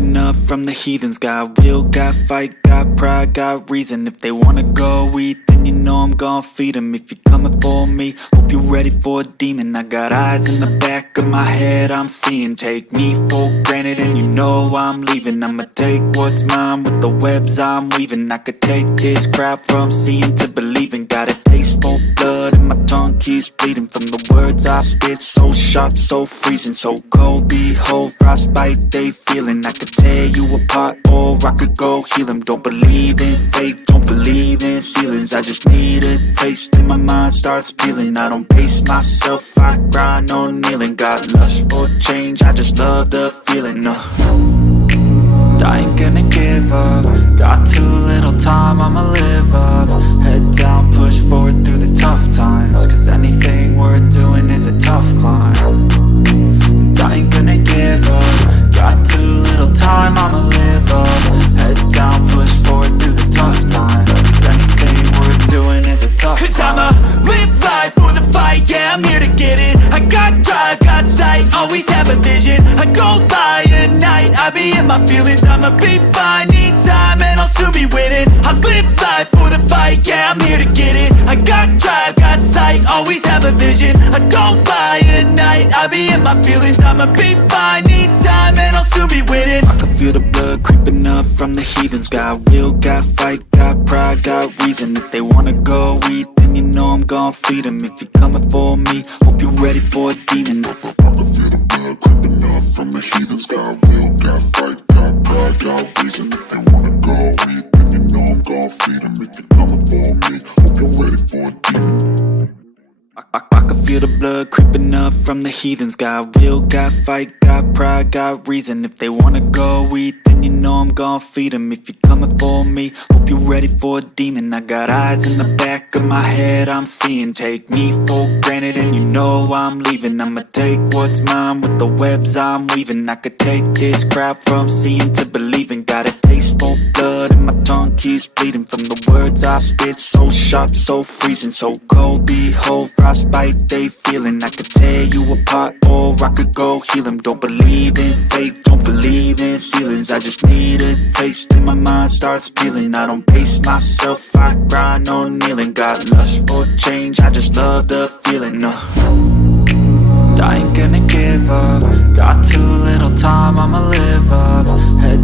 creeping up from the heathens. Got will, got fight, got pride, got reason. If they wanna go eat, then you know I'm gon' feed them. If you're coming for me, hope you're ready for a demon. I got eyes in the back of my head, I'm seeing. Take me for granted and you know I'm leaving. I'ma take what's mine with the webs I'm weaving. I could take this crowd from seeing to believing. Got a taste for blood and my tongue keeps bleeding from the words I spit. So sharp, so freezing, so cold. Behold, frostbite they feeling. I could tear you apart or I could go heal them. Don't believe in fate, don't believe in ceilings. I just need a taste and my mind starts peeling. I don't pace myself, I grind on kneeling. Got lust for change, I just love the feeling. I ain't gonna give up. Got too little time, I'ma live up. Head down, push forward through the tough times. Cause anything worth doing is a tough climb. And I ain't gonna give up. Got too little time, I'ma live up. Head down, push forward through the tough times. Cause anything worth doing is a tough climb. Cause I'ma live life for the fight, yeah, I'm here to get it. I got drive, got sight, always have a vision. I go by at night, I be in my feelings. I'ma be fine, need time, and I'll soon be winning. I live life for the fight, yeah, I'm here to get it. I got drive, got sight, always have a vision. I go by at night, I be in my feelings. I'ma be fine, need time, and I'll soon be winning. I can feel the blood creeping up from the heathens. Got will, got fight, got pride, got reason. If they wanna go eat, then you know I'm gon' feed them. If you're coming for me, hope you're ready for a demon. I can feel the blood creeping up from the heathens. Got will, got fight, got pride, got reason. If they wanna go eat, then you know I'm gon' feed them. If you're coming for me, hope you're ready for a demon. I can feel the blood creeping up from the heathens. Got will, got fight, got pride, got reason. If they wanna go eat, then you know I'm gon' feed them. If you're coming for me, hope you're ready for a demon. I got eyes in the back of my head, I'm seeing. Take me for granted and you know I'm leaving. I'ma take what's mine with the webs I'm weaving. I could take this crowd from seeing to believing. Got a taste for blood and my tongue keeps bleeding from the words I spit. So sharp, so freezing, so cold. Behold, frostbite they feeling. I could tear you apart or I could go heal them. Don't believe in fate, don't believe in ceilings. I just need a taste and my mind starts peeling. I don't pace myself, I grind on kneeling. Got lust for change, I just love the feeling. I ain't gonna give up. Got too little time, I'ma live up. Head